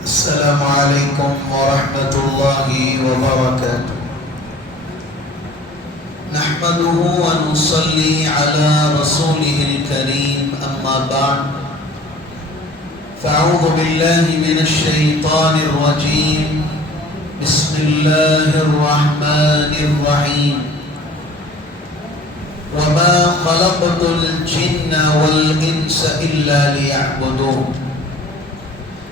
السلام عليكم ورحمة الله وبركاته. نحمده ونصلي على رسوله الكريم، أما بعد، فأعوذ بالله من الشيطان الرجيم. بسم الله الرحمن الرحيم. وما خلقت الجن والإنس إلا ليعبدون.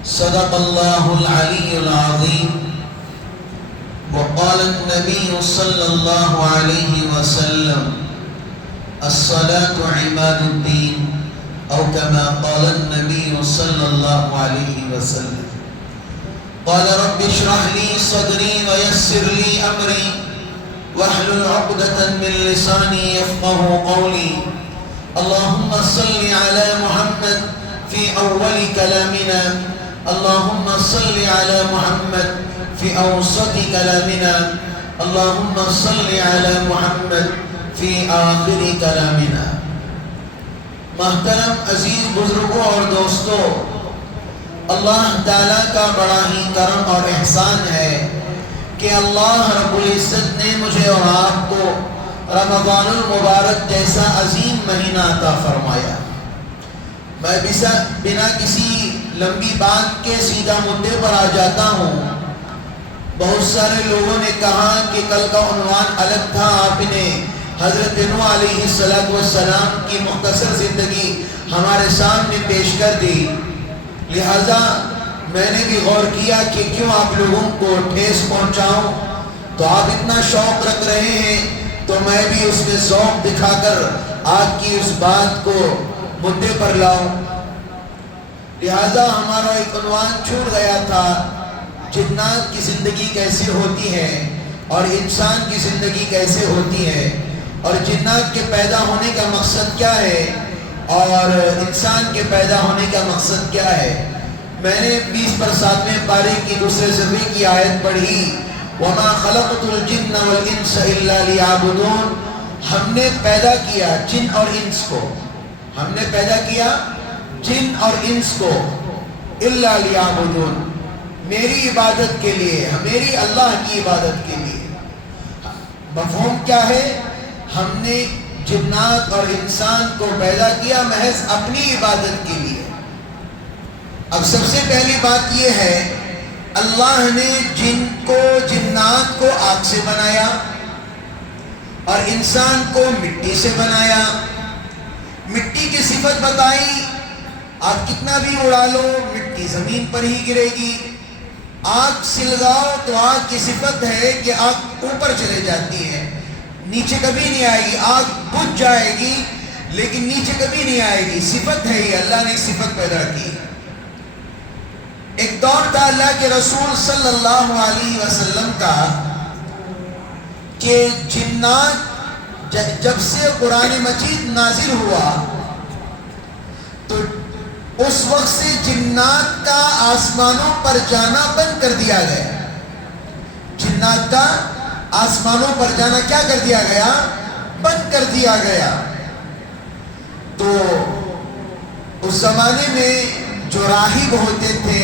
صدق الله العلي العظيم. وقال النبي صلى الله عليه وسلم: الصلاة عماد الدين، أو كما قال النبي صلى الله عليه وسلم. قال رب اشرح لي صدري ويسر لي أمري واحلل عقدة من لساني يفقه قولي. اللهم صل على محمد في أول كلامنا، اللهم صل على محمد في أوسط كلامنا، اللهم صل على محمد في آخر كلامنا. محترم عزیز بزرگوں اور دوستوں، اللہ تعالیٰ کا بڑا ہی کرم اور احسان ہے کہ اللہ رب العزت نے مجھے اور آپ کو رمضان المبارک جیسا عظیم مہینہ عطا فرمایا. میں بنا کسی لمبی بات کے سیدھا مدعے پر آ جاتا ہوں. بہت سارے لوگوں نے کہا کہ کل کا عنوان الگ تھا، آپ نے حضرت نوح علیہ السلام کی مختصر زندگی ہمارے سامنے پیش کر دی. لہذا میں نے بھی غور کیا کہ کیوں آپ لوگوں کو ٹھیس پہنچاؤں. تو آپ اتنا شوق رکھ رہے ہیں تو میں بھی اس میں ذوق دکھا کر آپ کی اس بات کو مدعے پر لاؤں. لہذا ہمارا ایک عنوان چھوٹ گیا تھا، جنات کی زندگی کیسے ہوتی ہے اور انسان کی زندگی کیسے ہوتی ہے، اور جنات کے پیدا ہونے کا مقصد کیا ہے اور انسان کے پیدا ہونے کا مقصد کیا ہے. میں نے 20/7 پارے کی دوسرے صفحے کی آیت پڑھی، وَمَا خَلَقْتُ الْجِنَّ وَالْإِنسَ إِلَّا لِيَعْبُدُونَ. ہم نے پیدا کیا جن اور انس کو، ہم نے پیدا کیا جن اور انس کو الا لیعبدون، میری عبادت کے لیے، میری اللہ کی عبادت کے لیے. مفہوم کیا ہے؟ ہم نے جنات اور انسان کو پیدا کیا محض اپنی عبادت کے لیے. اب سب سے پہلی بات یہ ہے، اللہ نے جنات کو آگ سے بنایا اور انسان کو مٹی سے بنایا. مٹی کی صفت بتائی، آگ کتنا بھی اڑا لو مٹی زمین پر ہی گرے گی. آگ سلگاؤ تو آگ کی صفت ہے کہ آگ اوپر چلے جاتی ہے، نیچے کبھی نہیں آئے گی. آگ بجھ جائے گی لیکن نیچے کبھی نہیں آئے گی. صفت ہے یہ، اللہ نے صفت پیدا کی. ایک دور تھا اللہ کے رسول صلی اللہ علیہ وسلم کا کہ جنات جب سے قرآن مجید نازل ہوا تو اس وقت سے جنات کا آسمانوں پر جانا بند کر دیا گیا. جنات کا آسمانوں پر جانا کیا کر دیا گیا؟ بند کر دیا گیا. تو اس زمانے میں جو راہب ہوتے تھے،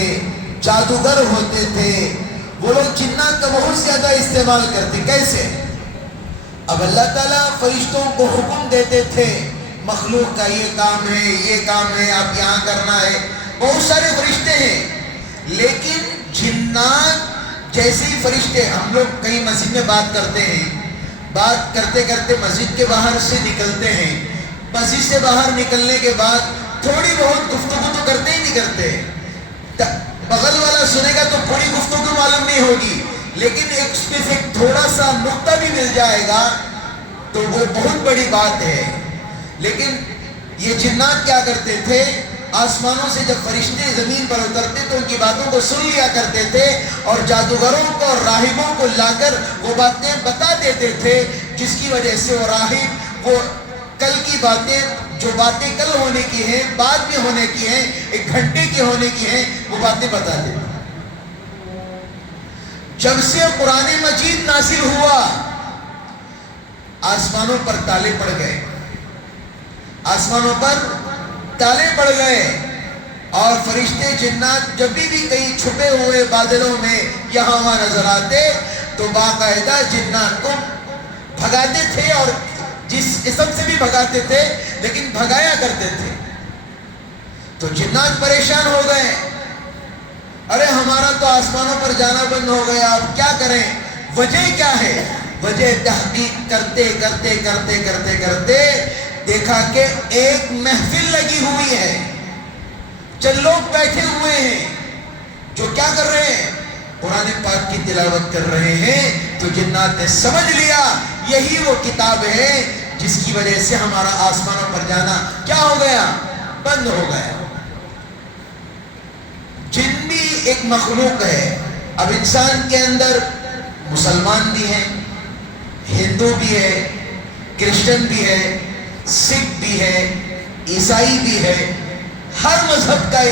جادوگر ہوتے تھے، وہ لوگ جنات کا بہت زیادہ استعمال کرتے. کیسے؟ اب اللہ تعالیٰ فرشتوں کو حکم دیتے تھے، مخلوق کا یہ کام ہے، یہ کام ہے، آپ یہاں کرنا ہے. بہت سارے فرشتے ہیں، لیکن جنات جیسے ہی فرشتے، ہم لوگ کہیں مسجد میں بات کرتے ہیں، بات کرتے کرتے مسجد کے باہر سے نکلتے ہیں. مسجد سے باہر نکلنے کے بعد تھوڑی بہت گفتگو تو کرتے ہی نہیں کرتے. بغل والا سنے گا تو پوری گفتگو معلوم نہیں ہوگی، لیکن ایک اس میں سے تھوڑا سا نقطہ بھی مل جائے گا تو وہ بہت بڑی بات ہے. لیکن یہ جنات کیا کرتے تھے؟ آسمانوں سے جب فرشتے زمین پر اترتے تو ان کی باتوں کو سن لیا کرتے تھے اور جادوگروں کو اور راہبوں کو لا کر وہ باتیں بتا دیتے تھے، جس کی وجہ سے وہ راہب وہ کل کی باتیں، جو باتیں کل ہونے کی ہیں، بعد میں ہونے کی ہیں، 1 گھنٹے کی ہونے کی ہیں، وہ باتیں بتا دیتے. جب سے قرآن مجید نازل ہوا آسمانوں پر تالے پڑ گئے، آسمانوں پر تالے پڑ گئے. اور فرشتے جنات جب بھی کہیں چھپے ہوئے بادلوں میں یہاں وہاں نظر آتے تو باقاعدہ جنات کو بھگاتے تھے، اور جس اسم سے بھی بھگاتے تھے لیکن بھگایا کرتے تھے۔ تو جنات پریشان ہو گئے، ارے ہمارا تو آسمانوں پر جانا بند ہو گیا، اب کیا کریں؟ وجہ کیا ہے؟ وجہ تحقیق کرتے کرتے کرتے کرتے کرتے دیکھا کہ ایک محفل لگی ہوئی ہے، چند لوگ بیٹھے ہوئے ہیں جو کیا کر رہے ہیں؟ قرآن پاک کی تلاوت کر رہے ہیں۔ تو جنات نے سمجھ لیا یہی وہ کتاب ہے جس کی وجہ سے ہمارا آسمانوں پر جانا کیا ہو گیا؟ بند ہو گیا۔ جن بھی ایک مخلوق ہے۔ اب انسان کے اندر مسلمان بھی ہیں، ہندو بھی ہے، کرسچن بھی ہے، سکھ بھی ہے، عیسائی بھی ہے، ہر مذہب کا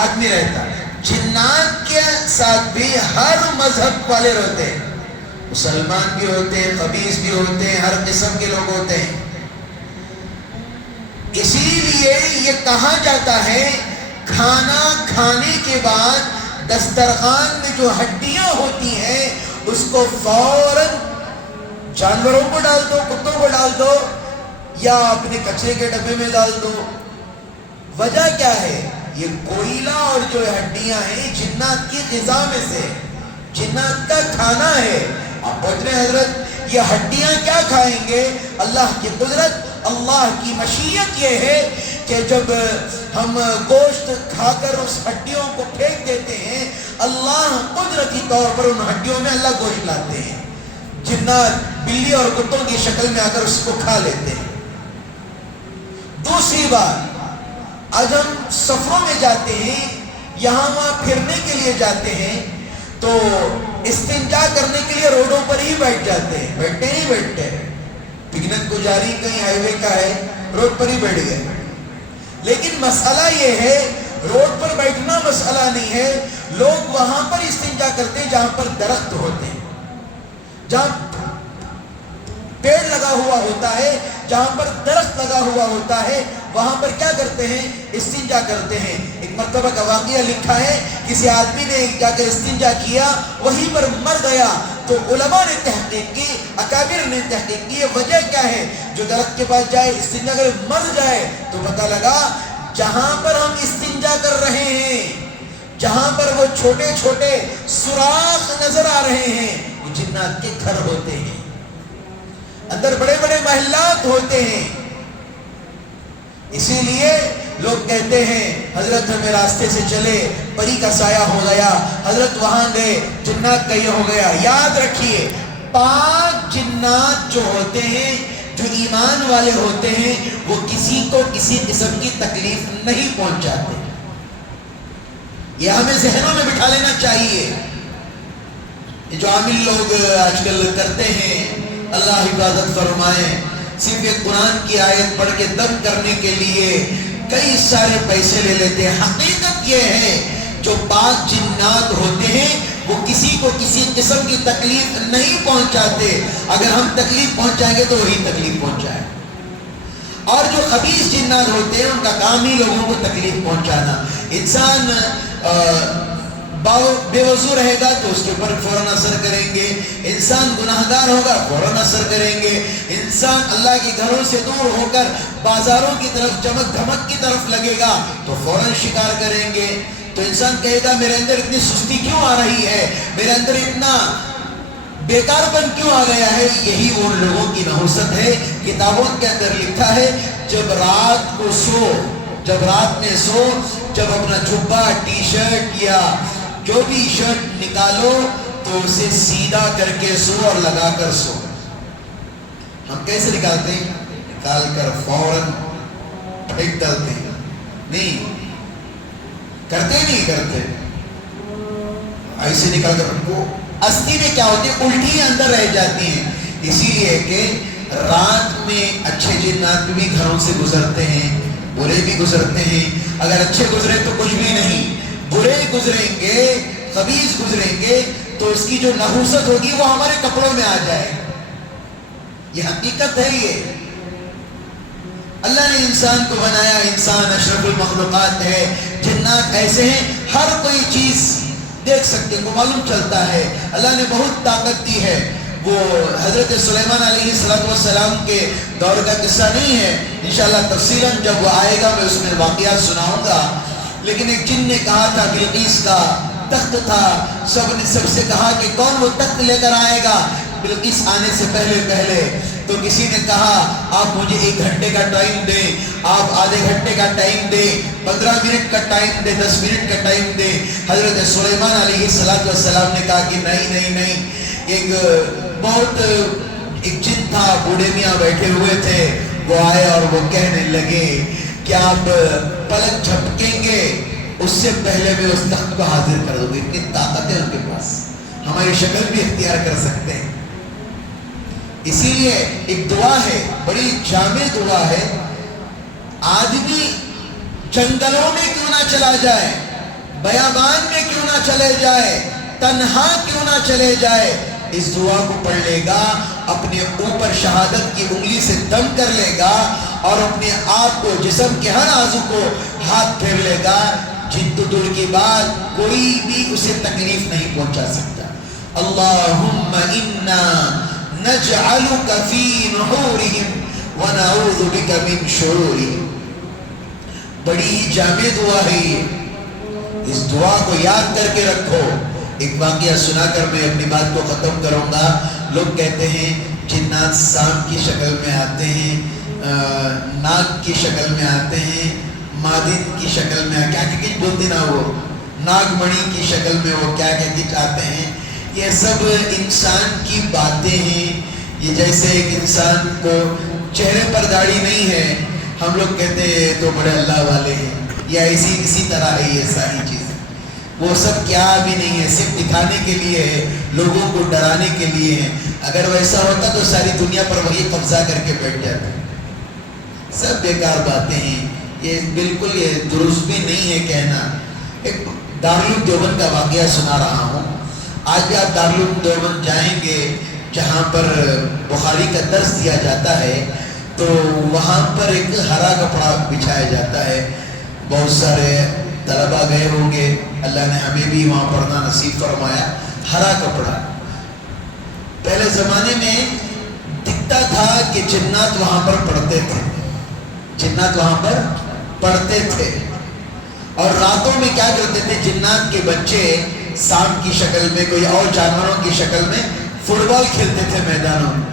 آدمی رہتا ہے۔ جنات کے ساتھ بھی ہر مذہب والے رہتے ہیں، مسلمان بھی ہوتے ہیں، خبیث بھی ہوتے ہیں، ہر قسم کے لوگ ہوتے ہیں۔ اسی لیے یہ کہا جاتا ہے کھانا کھانے کے بعد دسترخوان میں جو ہڈیاں ہوتی ہیں اس کو فوراً جانوروں کو ڈال دو، کتوں کو ڈال دو، یا اپنے کچرے کے ڈبے میں ڈال دو۔ وجہ کیا ہے؟ یہ کوئلہ اور جو ہڈیاں ہیں جنات کی غذا میں سے، جنات کا کھانا ہے۔ آپ پوچھ رہے ہیں حضرت یہ ہڈیاں کیا کھائیں گے؟ اللہ کی قدرت، اللہ کی مشیت یہ ہے کہ جب ہم گوشت کھا کر اس ہڈیوں کو پھینک دیتے ہیں، اللہ قدرتی طور پر ان ہڈیوں میں اللہ گوشت لاتے ہیں۔ جنات بلی اور کتوں کی شکل میں آ کر اس کو کھا لیتے ہیں۔ دوسری بات، آج ہم سفروں میں جاتے ہیں، یہاں وہاں پھرنے کے لیے جاتے ہیں، تو استنجا کرنے کے لیے روڈوں پر ہی بیٹھ جاتے ہیں، بیٹھتے نہیں بیٹھتے ہیں۔ پکنک کو جاری کہیں ہائی وے کا ہے، روڈ پر ہی بیٹھ گئے۔ لیکن مسئلہ یہ ہے روڈ پر بیٹھنا مسئلہ نہیں ہے، لوگ وہاں پر استنجا کرتے ہیں جہاں پر درخت ہوتے ہیں، جہاں پیڑ لگا ہوا ہوتا ہے، جہاں پر درخت لگا ہوا ہوتا ہے، وہاں پر کیا کرتے ہیں؟ استنجا کرتے ہیں۔ ایک مرتبہ کا واقعہ لکھا ہے، کسی آدمی نے جا کر استنجا کیا، وہیں پر مر گیا۔ تو علماء نے تحقیق کی، اکابر نے تحقیق کی، وجہ کیا ہے؟ جو درخت کے پاس جائے استنجا کر مر جائے تو پتہ لگا جہاں پر ہم استنجا کر رہے ہیں، جہاں پر وہ چھوٹے چھوٹے سوراخ نظر آ رہے ہیں، وہ جنات کے گھر ہوتے ہیں، اندر بڑے بڑے محلات ہوتے ہیں۔ اسی لیے لوگ کہتے ہیں حضرت ہمیں راستے سے چلے، پری کا سایہ ہو گیا، حضرت وہاں گئے، جنات کا یہ ہو گیا۔ یاد رکھیے پاک جنات جو ہوتے ہیں، جو ایمان والے ہوتے ہیں، وہ کسی کو کسی قسم کی تکلیف نہیں پہنچاتے۔ یہ ہمیں ذہنوں میں بٹھا لینا چاہیے۔ جو عامل لوگ آج کل کرتے ہیں، اللہ حفاظت فرمائے، صرف ایک قرآن کی آیت پڑھ کے دم کرنے کے لیے کئی سارے پیسے لے لیتے ہیں۔ حقیقت یہ ہے جو پاک جنات ہوتے ہیں وہ کسی کو کسی قسم کی تکلیف نہیں پہنچاتے۔ اگر ہم تکلیف پہنچائیں گے تو وہی تکلیف پہنچائے۔ اور جو خبیث جنات ہوتے ہیں ان کا کام ہی لوگوں کو تکلیف پہنچانا۔ انسان بے وضو رہے گا تو اس کے اوپر فوراً اثر کریں گے، انسان گناہگار ہوگا فوراً اثر کریں گے، انسان اللہ کے گھروں سے دور ہو کر بازاروں کی طرف چمک دھمک کی طرف لگے گا تو فوراً شکار کریں گے۔ تو انسان کہے گا میرے اندر اتنی سستی کیوں آ رہی ہے، میرے اندر اتنا بیکار پن کیوں آ گیا ہے؟ یہی وہ لوگوں کی نحوست ہے۔ کتابوں کے اندر لکھا ہے جب رات کو سو، جب رات میں سو، جب اپنا جبہ ٹی شرٹ یا جو بھی شرٹ نکالو تو اسے سیدھا کر کے سو اور لگا کر سو۔ ہم کیسے نکالتے ہیں؟ نکال کر فوراً پھینک ڈالتے ہیں، نہیں کرتے نہیں کرتے، ایسے نکال کر وہ استی میں کیا ہوتی ہے؟ الٹی اندر رہ جاتی ہیں۔ اسی لیے کہ رات میں اچھے جنات بھی گھروں سے گزرتے ہیں، برے بھی گزرتے ہیں۔ اگر اچھے گزرے تو کچھ بھی نہیں، برے گزریں گے، خبیث گزریں گے تو اس کی جو نحوست ہوگی وہ ہمارے کپڑوں میں آ جائے۔ یہ حقیقت ہے۔ یہ اللہ نے انسان کو بنایا، انسان اشرف المخلوقات ہے، جنات ایسے ہیں ہر کوئی چیز دیکھ سکتے ہیں، کو معلوم چلتا ہے، اللہ نے بہت طاقت دی ہے۔ وہ حضرت سلیمان علیہ السلام کے دور کا قصہ نہیں ہے، انشاءاللہ تفصیلاً جب وہ آئے گا میں اس میں واقعات سناؤں گا۔ لیکن ایک جن نے کہا تھا بلقیس کا تخت تھا، سب نے سب سے کہا کہ کون وہ تخت لے کر آئے گا بلقیس آنے سے پہلے تو کسی نے کہا آپ مجھے 1 گھنٹے کا ٹائم دیں، آپ آدھے گھنٹے کا ٹائم دیں، 15 منٹ کا ٹائم دیں، 10 منٹ کا ٹائم دیں۔ حضرت سلیمان علیہ السلام نے کہا کہ نہیں، ایک جن تھا، بوڑھے میاں بیٹھے ہوئے تھے، وہ آئے اور وہ کہنے لگے کہ آپ پلک جھپکیں گے اس سے پہلے میں اس تخت کو حاضر کر دوں گی۔ اتنی طاقت ہے ان کے پاس، ہماری شکل بھی اختیار کر سکتے ہیں۔ اسی لیے ایک دعا ہے، بڑی جامع دعا ہے، آدمی جنگلوں میں کیوں نہ چلا جائے، بیابان میں کیوں نہ چلے جائے، تنہا کیوں نہ چلے جائے، اس دعا کو پڑھ لے گا، اپنے اوپر شہادت کی انگلی سے دم کر لے گا اور اپنے آپ کو، جسم کے ہر عضو کو ہاتھ پھیر لے گا، جن تو دور کی بات کوئی بھی اسے تکلیف نہیں پہنچا سکتا۔ اللہم انا نجعلک فی نحورہم ونعوذ بک من شرورہم۔ بڑی ہی جامع دعا ہے یہ، اس دعا کو یاد کر کے رکھو۔ ایک واقعہ سنا کر میں اپنی بات کو ختم کروں گا۔ لوگ کہتے ہیں جنات سانپ کی شکل میں آتے ہیں، ناگ کی شکل میں آتے ہیں، مادن کی شکل میں کیا کچھ بولتے نا، وہ ناگ منی کی شکل میں وہ کیا کچھ آتے ہیں۔ یہ سب انسان کی باتیں ہیں۔ یہ جیسے ایک انسان کو چہرے پر داڑھی نہیں ہے، ہم لوگ کہتے ہیں تو بڑے اللہ والے ہیں، یا اسی طرح ہے یہ ساری چیزیں۔ وہ سب کیا بھی نہیں ہے، صرف دکھانے کے لیے ہے، لوگوں کو ڈرانے کے لیے ہے۔ اگر ویسا ہوتا تو ساری دنیا پر وہی قبضہ کر کے بیٹھ جاتا۔ سب بیکار باتیں ہیں، یہ بالکل یہ درست بھی نہیں ہے کہنا۔ ایک دارالعلوم دیوبند کا واقعہ سنا رہا ہوں۔ آج بھی آپ دارالعلوم دیوبند جائیں گے جہاں پر بخاری کا درس دیا جاتا ہے تو وہاں پر ایک ہرا کپڑا بچھایا جاتا ہے۔ بہت سارے طلبہ گئے ہوں گے، اللہ نے ہمیں بھی وہاں پڑھنا نصیب فرمایا۔ ہرا کپڑا پہلے زمانے میں دکھتا تھا کہ جنات وہاں پر پڑھتے تھے، جنات وہاں پر پڑھتے تھے، اور راتوں میں کیا کرتے تھے، جنات کے بچے سانپ کی شکل میں، کوئی اور جانوروں کی شکل میں فٹ بال کھیلتے تھے میدانوں میں۔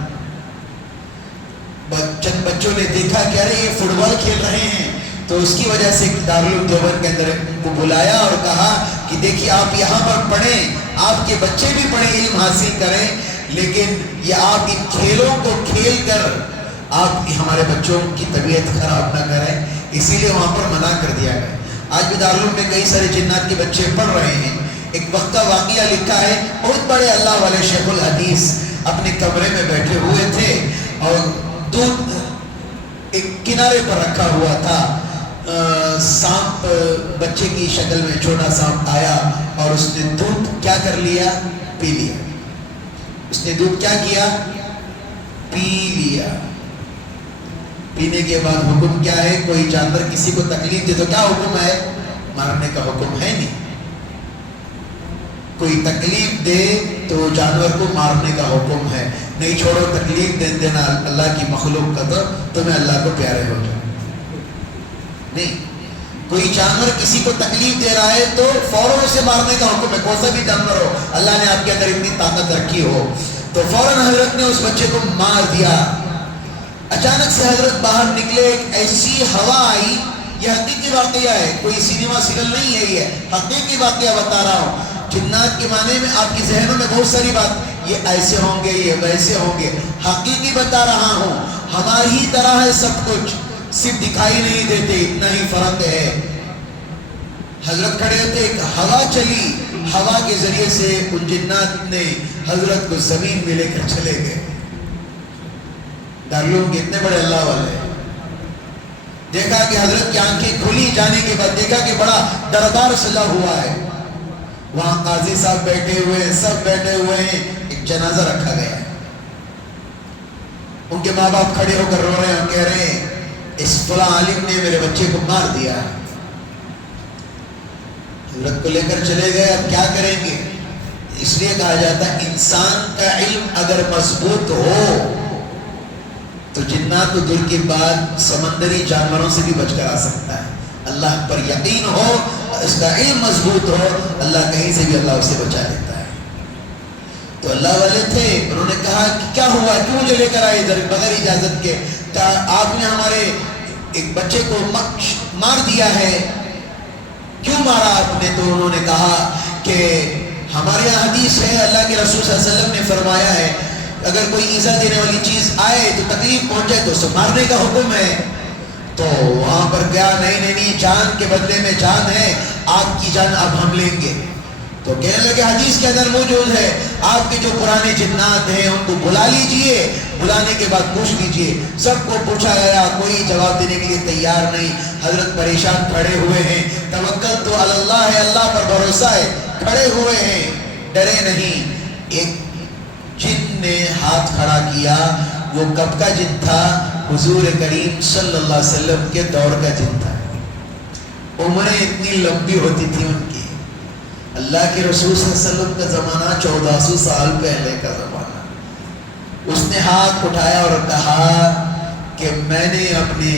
چند بچوں نے دیکھا کہ ارے یہ فٹ بال کھیل رہے ہیں، تو اس کی وجہ سے دارالعلوم دیوبند کے اندر ان کو بلایا اور کہا کہ دیکھیے آپ یہاں پر پڑھیں، آپ کے بچے بھی پڑھیں، علم حاصل کریں، لیکن یہ آپ ان کھیلوں کو کھیل کر آپ ہمارے بچوں کی طبیعت خراب نہ کریں، اسی لیے وہاں پر منع کر دیا گیا۔ آج بھی دارالعلوم میں کئی سارے جنات کے بچے پڑھ رہے ہیں۔ ایک وقت کا واقعہ لکھا ہے، بہت بڑے اللہ والے شیخ الحدیث اپنے کمرے میں بیٹھے ہوئے تھے اور دودھ ایک کنارے پر رکھا ہوا تھا۔ سانپ بچے کی شکل میں چھوٹا سانپ آیا اور اس نے دودھ کیا کر لیا، پی لیا۔ اس نے دودھ کیا کیا، پی لیا۔ پینے کے بعد حکم کیا ہے، کوئی جانور کسی کو تکلیف دے تو کیا حکم ہے، مارنے کا حکم ہے نہیں۔ کوئی تکلیف دے تو جانور کو مارنے کا حکم ہے نہیں، چھوڑو تکلیف دے دینا اللہ کی مخلوق کا تو تمہیں اللہ کو پیارے ہو جائے نہیں۔ کوئی جانور کسی کو تکلیف دے رہا ہے تو فوراً اسے مارنے کا حکم ہے، کون سا بھی جانور ہو، اللہ نے آپ کے اندر اتنی طاقت رکھی ہو تو فوراً حضرت نے اس بچے کو مار دیا۔ اچانک سے حضرت باہر نکلے، ایک ایسی ہوا آئی، یہ حقیقی واقعہ ہے، کوئی سینما سیریل نہیں ہے، یہ حقیقی واقعہ بتا رہا ہوں۔ جنات کے معنی میں آپ کے ذہنوں میں بہت ساری بات، یہ ایسے ہوں گے، یہ ویسے ہوں گے، حقیقی بتا رہا ہوں۔ ہماری طرح ہے سب کچھ، صرف دکھائی نہیں دیتے، اتنا ہی فرق ہے۔ حضرت کھڑے ہوتے، ایک ہوا چلی، ہوا کے ذریعے سے ان جنات نے حضرت کو زمین میں لے کر چلے گئے۔ دارالعلوم کے اتنے بڑے اللہ والے، دیکھا کہ حضرت کی آنکھیں کھلی، جانے کے بعد دیکھا کہ بڑا دربار سجا ہوا ہے، وہاں قاضی صاحب بیٹھے ہوئے ہیں، سب بیٹھے ہوئے ہیں، ایک جنازہ رکھا گیا ہے۔ ان کے ماں باپ کھڑے ہو کر رو رہے ہیں اور کہہ رہے ہیں اس فلاں عالم نے میرے بچے کو مار دیا۔ حضرت کو لے کر چلے گئے، اب کیا کریں گے؟ اس لیے کہا جاتا ہے انسان کا علم اگر مضبوط ہو تو جنات و دور کے بعد سمندری جانوروں سے بھی بچ کر آ سکتا ہے. اللہ پر یقین ہو، اس کا علم مضبوط ہو، اللہ کہیں سے بھی اللہ اسے بچا لیتا ہے. تو اللہ والے تھے، انہوں نے کہا کہ کیا ہوا، کیوں مجھے لے کر آئے ادھر بغیر اجازت کے؟ آپ نے ہمارے ایک بچے کو مار دیا ہے، کیوں مارا آپ نے؟ تو انہوں نے کہا کہ ہمارے یہاں حدیث ہے، اللہ کے رسول صلی اللہ علیہ وسلم نے فرمایا ہے اگر کوئی ایذا دینے والی چیز آئے تو تکلیف پہنچے تو اسے مارنے کا حکم ہے. تو وہاں پر کیا نہیں جان کے بدلے میں جان ہے، آپ کی جان اب ہم لیں گے. تو کہنے لگے حدیث کے اندر موجود ہے آپ کے جو پرانے جنات ہیں ان کو بلا لیجئے، بلانے کے بعد پوچھ لیجئے. سب کو پوچھا گیا، کوئی جواب دینے کے لیے تیار نہیں. حضرت پریشان کھڑے ہوئے ہیں، توکل تو اللہ ہے، اللہ پر بھروسہ ہے، کھڑے ہوئے ہیں، ڈرے نہیں. ایک جن نے ہاتھ کھڑا کیا، وہ کب کا جن تھا؟ حضور کریم صلی اللہ علیہ وسلم کے دور کا جن تھا. عمریں اتنی لمبی ہوتی تھی ان کی. اللہ کے رسول صلی اللہ علیہ وسلم کا زمانہ 1400 سال پہلے کا زمانہ. اس نے ہاتھ اٹھایا اور کہا کہ میں نے اپنے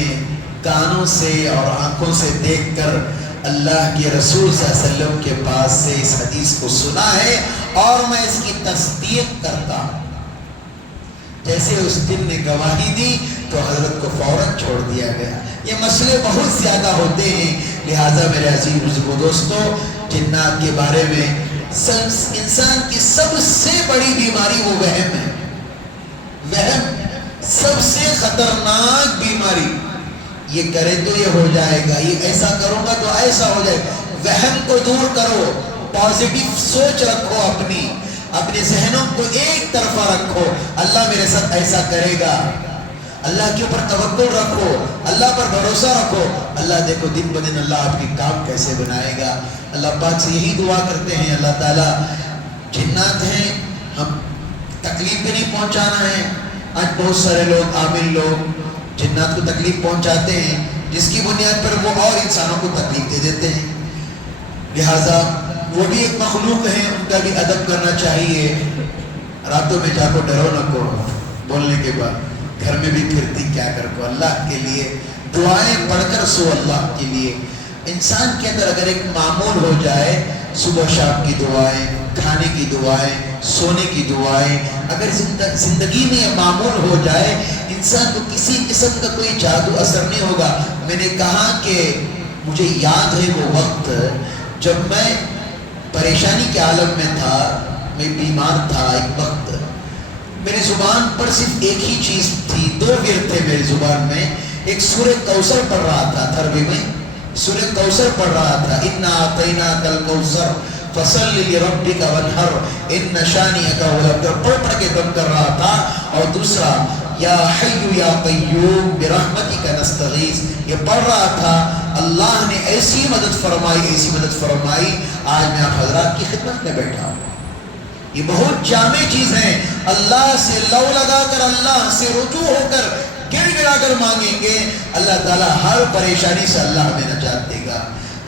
کانوں سے اور آنکھوں سے دیکھ کر اللہ کے رسول صلی اللہ علیہ وسلم کے پاس سے اس حدیث کو سنا ہے اور میں اس کی تصدیق کرتا ہوں. جیسے اس دن نے گواہی دی تو حضرت کو فوراً چھوڑ دیا گیا. یہ مسئلے بہت زیادہ ہوتے ہیں، لہٰذا میرے عزیز بزرگوں دوستوں، جنات کے بارے میں انسان کی سب سے بڑی بیماری وہ وہم ہے. وہم سب سے خطرناک بیماری. یہ کرے تو یہ ہو جائے گا، یہ ایسا کروں گا تو ایسا ہو جائے گا. وہم کو دور کرو، پازیٹیو سوچ رکھو، اپنے ذہنوں کو ایک طرفہ رکھو. اللہ میرے ساتھ ایسا کرے گا. اللہ کے اوپر توکل رکھو، اللہ پر بھروسہ رکھو. اللہ دیکھو دن بدن اللہ آپ کی کام کیسے بنائے گا. اللہ پاک سے یہی دعا کرتے ہیں، اللہ تعالیٰ جنات ہیں، ہم تکلیف بھی نہیں پہنچانا ہے. آج بہت سارے لوگ عامل لوگ جنات کو تکلیف پہنچاتے ہیں، جس کی بنیاد پر وہ اور انسانوں کو تکلیف دے دیتے ہیں. لہٰذا وہ بھی ایک مخلوق ہیں، ان کا بھی ادب کرنا چاہیے. راتوں میں جا کو ڈرو نہ کو، بولنے کے بعد گھر میں بھی پھرتی کیا کر کو. اللہ کے لیے دعائیں پڑھ کر سو. اللہ کے لیے انسان کے اندر اگر ایک معمول ہو جائے، صبح شام کی دعائیں، کھانے کی دعائیں، سونے کی دعائیں، اگر زندگی میں یہ معمول ہو جائے، انسان کو کسی قسم کا کوئی جادو اثر نہیں ہوگا. میں نے کہا کہ مجھے یاد ہے وہ وقت جب میں پریشانی کے عالم میں تھا، میں بیمار تھا. ایک وقت میری زبان پر صرف ایک ہی چیز تھی، 2 ورد تھے میری زبان میں. ایک سورہ کوثر پڑھ رہا تھا، تھربی میں سورہ کوثر پڑھ رہا تھا. انا اعطیناک الکوثر فصل لربک وانحر ان شانئک هو الابتر، پڑھ کے دم کر رہا تھا. اور دوسرا یا حی یا قیوم برحمتک نستغیث، یہ پڑھ رہا تھا. اللہ نے ایسی مدد فرمائی، ایسی مدد فرمائی، آج میں آپ حضرات کی خدمت میں بیٹھا ہوں. یہ بہت جامع چیز ہے. اللہ سے لو لگا کر، اللہ سے رجوع ہو کر، گر گرا کر مانگیں گے، اللہ تعالیٰ ہر پریشانی سے اللہ ہمیں نجات دے گا.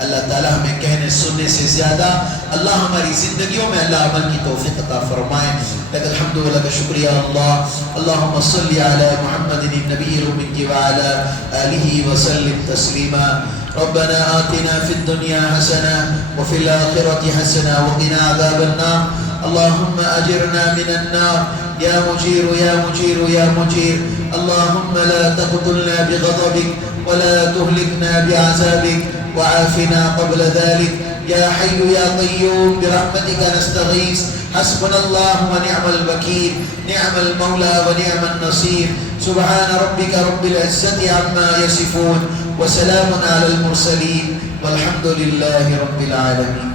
اللہ تعالیٰ ہمیں کہنے سننے سے زیادہ اللہ ہماری زندگیوں میں اللہ عمل کی توفیق عطا فرمائے. لک الحمد و لک شکریہ اللہ. اللہم صلی علی محمد النبی الأمی وعلی آلہ وسلم تسلیما. ربنا آتنا فی الدنیا حسنہ وفی الآخرة حسنہ وقنا عذاب النار. اللهم أجرنا من النار يا مجير يا مجير يا مجير. اللهم لا تقتلنا بغضبك ولا تهلكنا بعذابك وعافنا قبل ذلك يا حي يا قيوم برحمتك نستغيث. حسبنا الله ونعم الوكيل، نعم المولى ونعم النصير. سبحان ربك رب العزة عما يصفون وسلام على المرسلين والحمد لله رب العالمين.